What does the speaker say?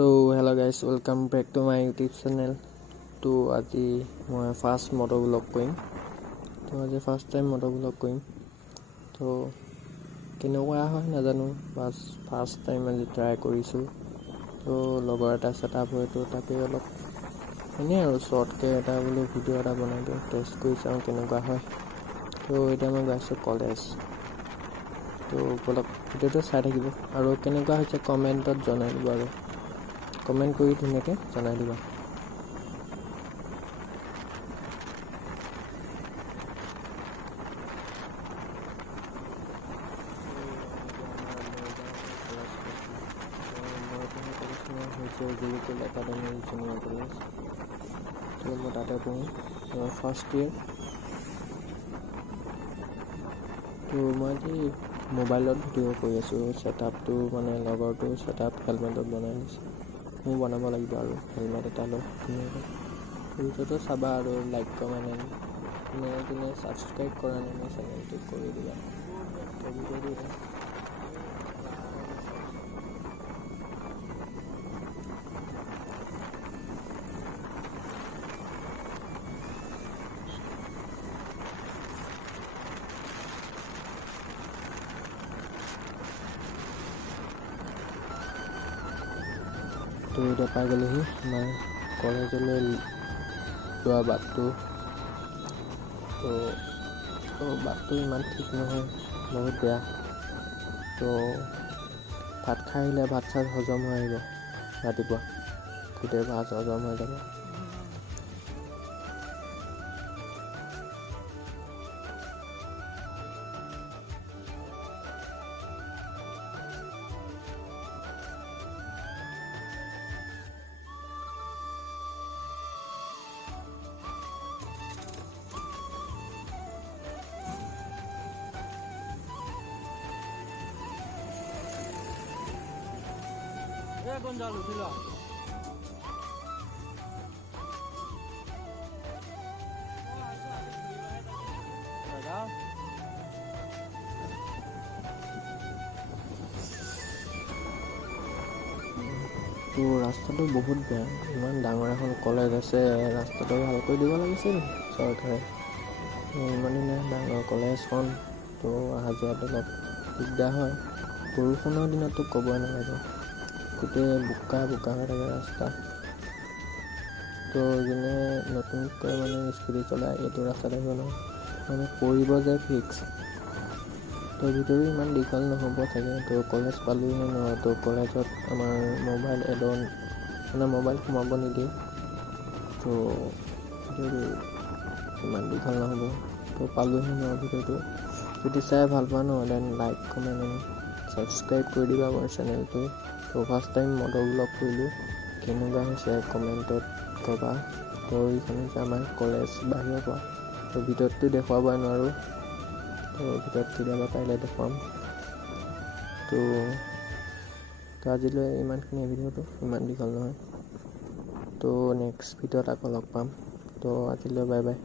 তো hello' guys, welcome back to my YouTube channel. তো আজি মই ফাৰ্ষ্ট মটৰ ব্লগ কৰিম। তো আজি ফাৰ্ষ্ট টাইম মটৰ ব্লগ কৰিম। তো কেনেকুৱা হয় নাজানো, ফাৰ্ষ্ট টাইম আজি ট্ৰাই কৰিছোঁ। তো লগৰ এটা ছেটআপ হয়, তো তাকে অলপ এনেই আৰু শ্বৰ্টকৈ এটা বোলো ভিডিঅ' এটা বনাই দিওঁ, টেষ্ট কৰি চাওঁ কেনেকুৱা হয়। তো এতিয়া মই গৈছোঁ কলেজ। তো বলক ভিডিঅ'টো চাই থাকিব আৰু কেনেকুৱা হৈছে কমেণ্টত জনাই দিব, আৰু কমেণ্ট কৰি ধুনীয়াকৈ জনাই দিবা। জিৰিকুল একাডেমি জুনিয়ৰ কলেজ। তো মই তাতে পঢ়োঁ, ফাৰ্ষ্ট ইয়েৰ। তো মই আজি মোবাইলত ভিডিঅ' কৰি আছোঁ। ছেটআপটো মানে লগৰটো ছেটআপ হেলমেটত বনাই দিছে, মোৰ বনাব লাগিব আৰু হেলমেট এটা লৈ ধুনীয়াকৈ। ভিডিঅ'টো চাবা আৰু লাইক কমেণ্ট যোনে ছাবস্ক্ৰাইব কৰা নাই মোৰ চেনেলটো কৰি দিবা। তো ভিডিঅ'টো তো এতিয়া পাই গ'লোহি আমাৰ কলেজলৈ যোৱা বাটটো। তো বাটটো ইমান ঠিক নহয়, বহুত বেয়া। তো ভাত খাই আহিলে ভাত চাত হজম হৈ আহিব, ৰাতিপুৱা গোটেই ভাত হজম হৈ যাব। তো ৰাস্তাটো বহুত বেয়া, ইমান ডাঙৰ এখন কলেজ আছে, ৰাস্তাটো ভাল কৰি দিব লাগিছিল চৰকাৰে। ইমান ডাঙৰ কলেজখন, তো অহা যোৱাত অলপ দিগদাৰ হয়। বৰষুণৰ দিনততো ক'বই নালাগে, গোটেই বোকা বোকা হৈ থাকে ৰাস্তা। তো যোনে নতুনকৈ মানে স্কুটি চলাই এইটো ৰাস্তাত আহিব নহয়, মানে পৰিব যে ফিক্স। তো ভিডিঅ'টো ইমান দীঘল নহ'ব চাগে। তো কলেজ পালোঁহে ন, তো কলেজত আমাৰ মোবাইল এল'ন মানে মোবাইল সোমাব নিদিয়ে। তো ভিডিঅ'টো ইমান দীঘল নহ'ব। তো পালোঁহে ন ভিডিঅ'টো। যদি চাই ভাল পোৱা ন, then like comment and subscribe কৰি দিবা মোৰ চেনেলটো। তো ফাৰ্ষ্ট টাইম মটৰ ব্লগ কৰিলোঁ, কেনেকুৱা হৈছে কমেণ্টত ক'বা। তো এইখন হৈছে আমাৰ কলেজ বাহিৰৰ পৰা। তো ভিতৰতটো দেখুৱাবই নোৱাৰোঁ, তো ভিতৰত কেতিয়াবা পাৰিলে দেখুৱাম। তো আজিলৈ ইমানখিনিয়ে ভিডিঅ'টো, ইমান দীঘল নহয়। তো নেক্সট ভিডিঅ'ত আকৌ লগ পাম। তো আজিলৈ বাই বাই।